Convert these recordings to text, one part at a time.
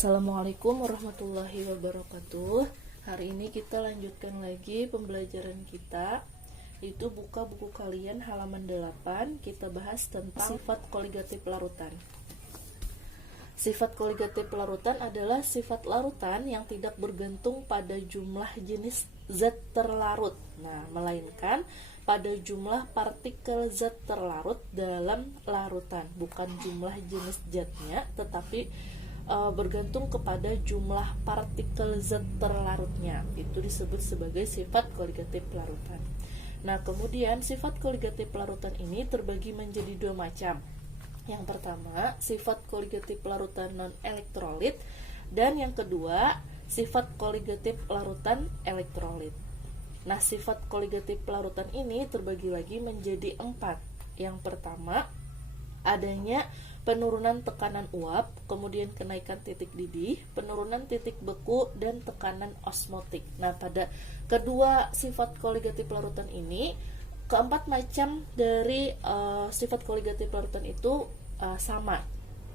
Assalamualaikum warahmatullahi wabarakatuh. Hari ini kita lanjutkan lagi pembelajaran kita, yaitu buka buku kalian halaman 8. Kita bahas tentang sifat koligatif larutan. Sifat koligatif larutan adalah sifat larutan yang tidak bergantung pada jumlah jenis zat terlarut, melainkan pada jumlah partikel zat terlarut dalam larutan, bukan jumlah jenis zatnya, tetapi bergantung kepada jumlah partikel zat terlarutnya. Itu disebut sebagai sifat koligatif larutan. Nah, kemudian sifat koligatif larutan ini terbagi menjadi dua macam. Yang pertama, sifat koligatif larutan non-elektrolit, dan yang kedua, sifat koligatif larutan elektrolit. Nah, sifat koligatif larutan ini terbagi lagi menjadi 4. Yang pertama, adanya penurunan tekanan uap, kemudian kenaikan titik didih, penurunan titik beku, dan tekanan osmotik. Nah, pada kedua sifat koligatif larutan ini, keempat macam dari sifat koligatif larutan itu sama.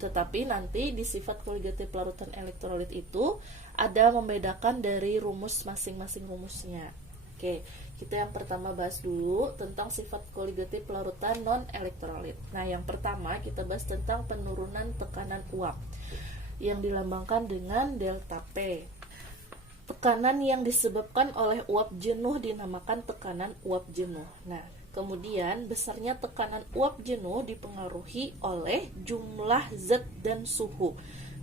Tetapi nanti di sifat koligatif larutan elektrolit itu ada membedakan dari rumus masing-masing rumusnya. Oke, kita yang pertama bahas dulu tentang sifat koligatif larutan non-elektrolit. Nah, yang pertama kita bahas tentang penurunan tekanan uap yang dilambangkan dengan delta P. Tekanan yang disebabkan oleh uap jenuh dinamakan tekanan uap jenuh. Nah, kemudian besarnya tekanan uap jenuh dipengaruhi oleh jumlah zat dan suhu.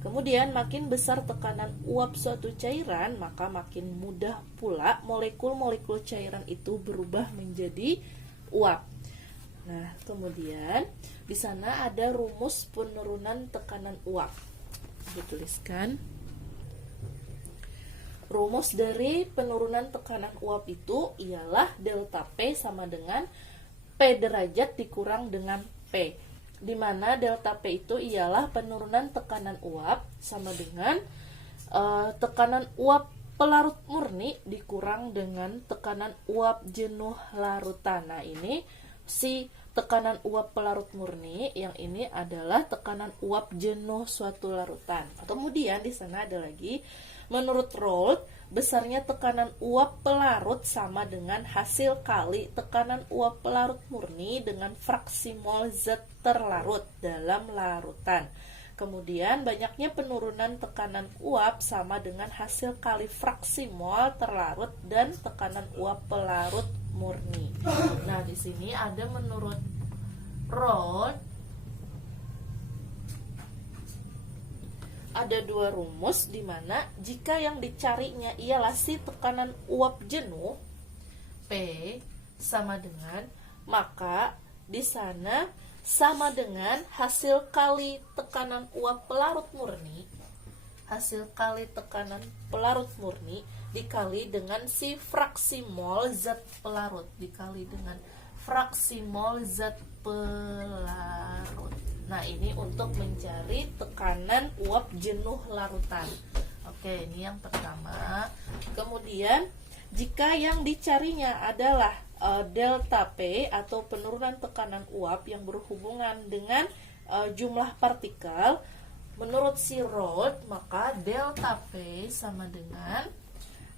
Kemudian makin besar tekanan uap suatu cairan, maka makin mudah pula molekul-molekul cairan itu berubah menjadi uap. Nah, kemudian di sana ada rumus penurunan tekanan uap. Dituliskan. Rumus dari penurunan tekanan uap itu ialah delta P sama dengan P derajat dikurang dengan P, di mana delta P itu ialah penurunan tekanan uap sama dengan tekanan uap pelarut murni dikurang dengan tekanan uap jenuh larutan. Nah, ini si tekanan uap pelarut murni, yang ini adalah tekanan uap jenuh suatu larutan. Kemudian di sana ada lagi, menurut Raoult, besarnya tekanan uap pelarut sama dengan hasil kali tekanan uap pelarut murni dengan fraksi mol zat terlarut dalam larutan. Kemudian banyaknya penurunan tekanan uap sama dengan hasil kali fraksi mol terlarut dan tekanan uap pelarut murni. Nah, di sini ada menurut Raoult ada dua rumus, di mana jika yang dicarinya ialah si tekanan uap jenuh P sama dengan, maka di sana sama dengan hasil kali tekanan uap pelarut murni, hasil kali tekanan pelarut murni dikali dengan si fraksi mol zat pelarut, dikali dengan fraksi mol zat pelarut. Nah, ini untuk mencari tekanan uap jenuh larutan. Oke, ini yang pertama. Kemudian, jika yang dicarinya adalah delta P atau penurunan tekanan uap yang berhubungan dengan jumlah partikel, menurut si Raoult, maka delta P sama dengan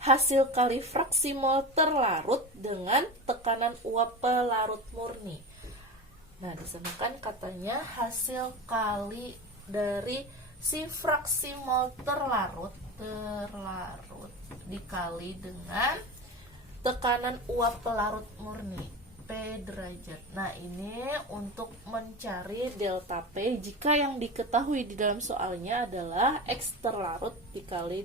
hasil kali fraksi mol terlarut dengan tekanan uap pelarut murni. Nah, di sana kan katanya hasil kali dari si fraksi mol terlarut dikali dengan tekanan uap pelarut murni P derajat. Nah, ini untuk mencari delta P jika yang diketahui di dalam soalnya adalah X terlarut dikali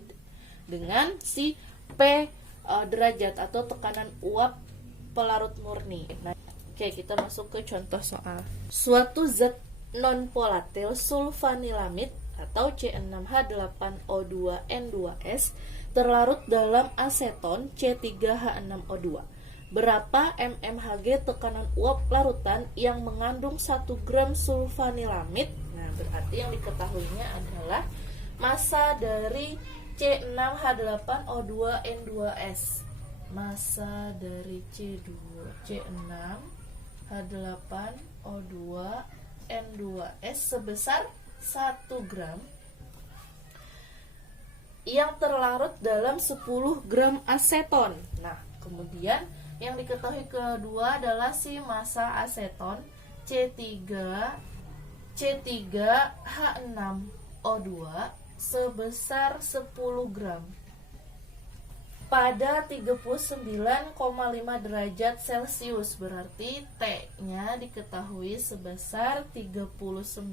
dengan si P derajat atau tekanan uap pelarut murni. Nah, oke, kita masuk ke contoh soal. Suatu zat non-volatil sulfanilamid atau C6H8O2N2S terlarut dalam aseton C3H6O2. Berapa mmHg tekanan uap larutan yang mengandung 1 gram sulfanilamid? Nah, berarti yang diketahuinya adalah massa dari C6H8O2N2S. Massa dari C6H8O2N2S sebesar 1 gram. yang terlarut dalam 10 gram aseton. Nah, kemudian yang diketahui kedua adalah si massa aseton C3H6O2 sebesar 10 gram pada 39,5 derajat Celcius. Berarti T-nya diketahui sebesar 39,5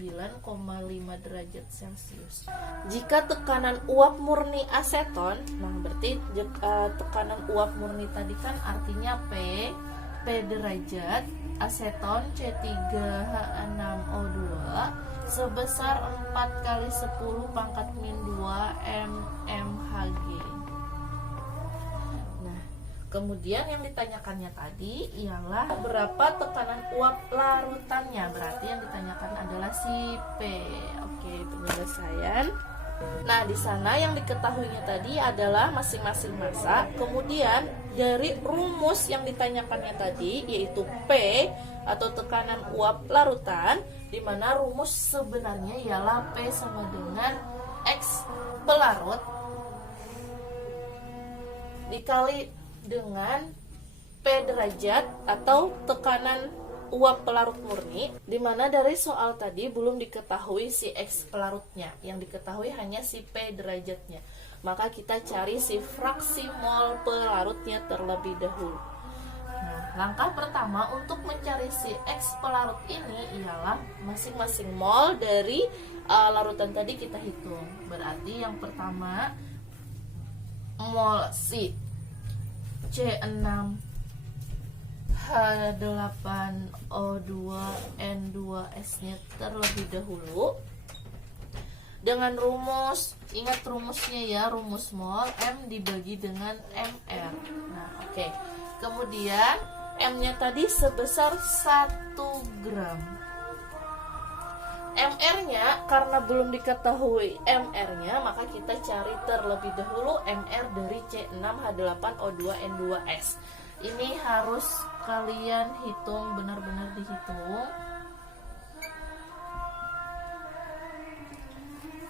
derajat Celcius. Jika tekanan uap murni aseton, nah berarti tekanan uap murni tadi kan artinya P derajat, aseton C3H6O2 sebesar 4 kali 10 pangkat min 2 mmHg. Kemudian yang ditanyakannya tadi ialah berapa tekanan uap larutannya. Berarti yang ditanyakan adalah si P. Oke, penyelesaian. Nah, di sana yang diketahuinya tadi adalah masing-masing massa. Kemudian dari rumus yang ditanyakannya tadi yaitu P atau tekanan uap larutan, di mana rumus sebenarnya ialah P sama dengan X pelarut dikali dengan P derajat atau tekanan uap pelarut murni, di mana dari soal tadi belum diketahui si X pelarutnya, yang diketahui hanya si P derajatnya. Maka kita cari si fraksi mol pelarutnya terlebih dahulu. Nah, langkah pertama untuk mencari si X pelarut ini ialah masing-masing mol dari larutan tadi kita hitung. Berarti yang pertama mol si C6H8O2N2S nya terlebih dahulu dengan rumus, ingat rumusnya ya, rumus mol M dibagi dengan MR. Nah, oke. Kemudian M nya tadi sebesar 1 gram. MR nya karena belum diketahui MR nya, maka kita cari terlebih dahulu MR dari C6H8O2N2S. Ini harus kalian hitung, benar-benar dihitung.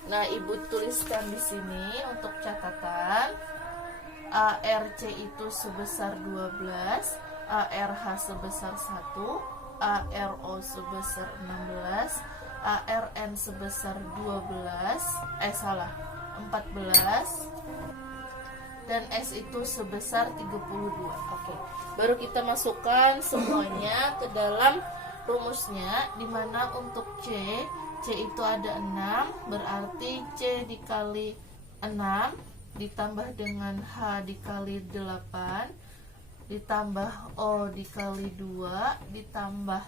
Nah, Ibu tuliskan di sini untuk catatan. ARC itu sebesar 12, ARH sebesar 1, ARO sebesar 16, ARN sebesar 14, dan S itu sebesar 32. Oke. Baru kita masukkan semuanya ke dalam rumusnya, dimana untuk C itu ada 6, berarti C dikali 6 ditambah dengan H dikali 8 ditambah O dikali 2 ditambah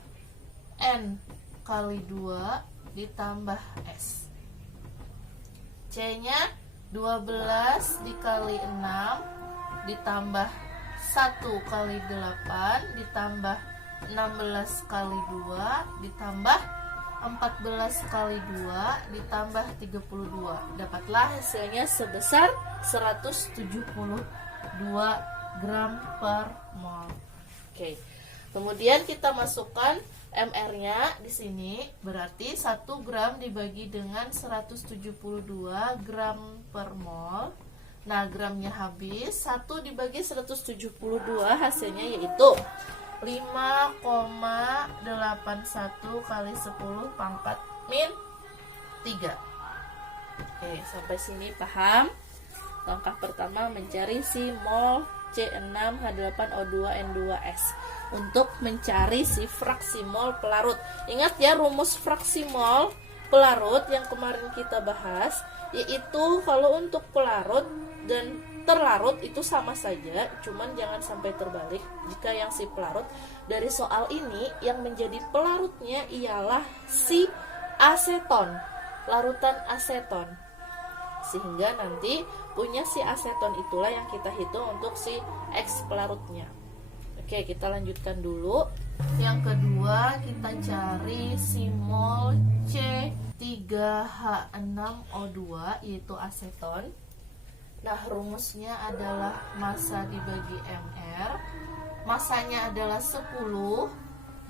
N kali 2 ditambah S. C nya 12 dikali 6 ditambah 1 kali 8 ditambah 16 kali 2 ditambah 14 kali 2 ditambah 32. Dapatlah hasilnya sebesar 172 gram per mol. Oke. Kemudian kita masukkan MR-nya di sini, berarti 1 gram dibagi dengan 172 gram per mol. Nah, gramnya habis, 1 dibagi 172 hasilnya yaitu 5,81 kali 10 pangkat min 3. Oke, sampai sini paham? Langkah pertama mencari si mol C6H8O2N2S untuk mencari si fraksi mol pelarut. Ingat ya rumus fraksi mol pelarut yang kemarin kita bahas, yaitu kalau untuk pelarut dan terlarut itu sama saja, cuman jangan sampai terbalik. Jika yang si pelarut, dari soal ini yang menjadi pelarutnya ialah si aseton, larutan aseton, sehingga nanti punya si aseton itulah yang kita hitung untuk si X pelarutnya. Oke, kita lanjutkan dulu. Yang kedua kita cari si mol C3H6O2 yaitu aseton. Nah, rumusnya adalah massa dibagi MR. Massanya adalah 10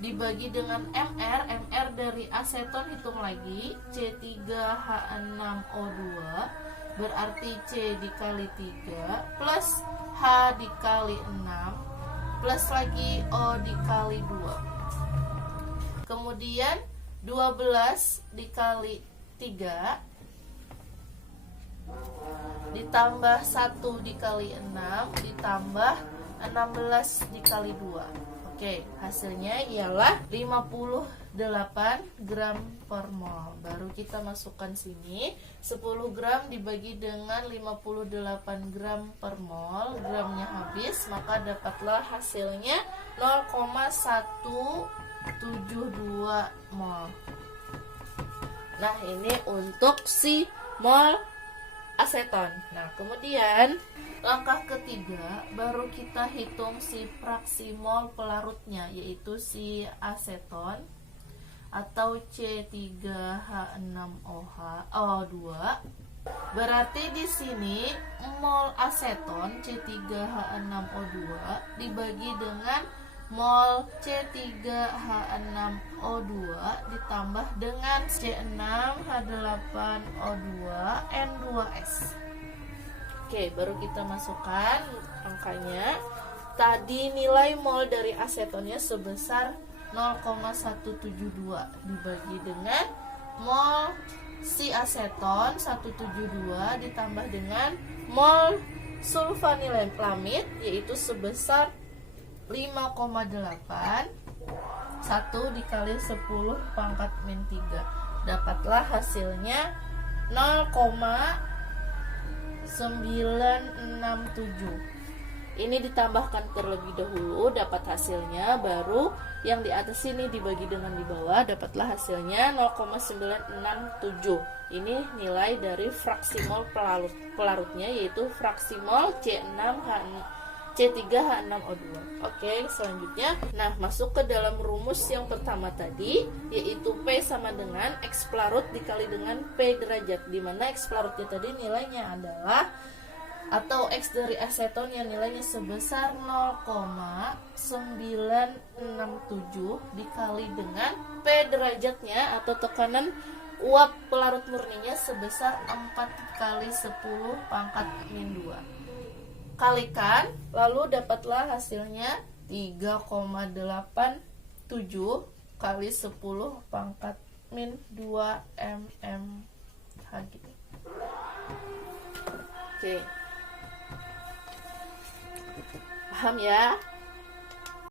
dibagi dengan MR. MR dari aseton hitung lagi, C3H6O2 berarti C dikali 3 plus H dikali 6 plus lagi O dikali 2. Kemudian 12 dikali 3 ditambah 1 dikali 6 ditambah 16 dikali 2. Oke, hasilnya ialah 58 gram per mol. Baru kita masukkan sini 10 gram dibagi dengan 58 gram per mol, gramnya habis, maka dapatlah hasilnya 0,172 mol. Nah, ini untuk si mol aseton. Nah, kemudian langkah ketiga baru kita hitung si fraksi mol pelarutnya, yaitu si aseton atau C3H6O2. Berarti di sini mol aseton C3H6O2 dibagi dengan mol C3H6O2 ditambah dengan C6H8O2N2S. Oke, baru kita masukkan angkanya. Tadi nilai mol dari asetonnya sebesar 0,172 dibagi dengan mol si aseton 172 ditambah dengan mol sulfanilamid yaitu sebesar 5,8. 1 dikali 10 pangkat min 3. Dapatlah hasilnya 0,967. Ini ditambahkan terlebih dahulu, dapat hasilnya, baru yang di atas ini dibagi dengan di bawah, dapatlah hasilnya 0,967. Ini nilai dari fraksi mol pelarutnya, yaitu fraksi mol C3H6O2. Oke, selanjutnya, nah masuk ke dalam rumus yang pertama tadi, yaitu P sama dengan X pelarut dikali dengan P derajat, di mana X pelarutnya tadi nilainya adalah, atau X dari aseton yang nilainya sebesar 0,967 dikali dengan P derajatnya atau tekanan uap pelarut murninya sebesar 4 kali 10 pangkat min 2. Kalikan, lalu dapatlah hasilnya 3,87 kali 10 pangkat min 2 mmHg. Oke. Paham ya?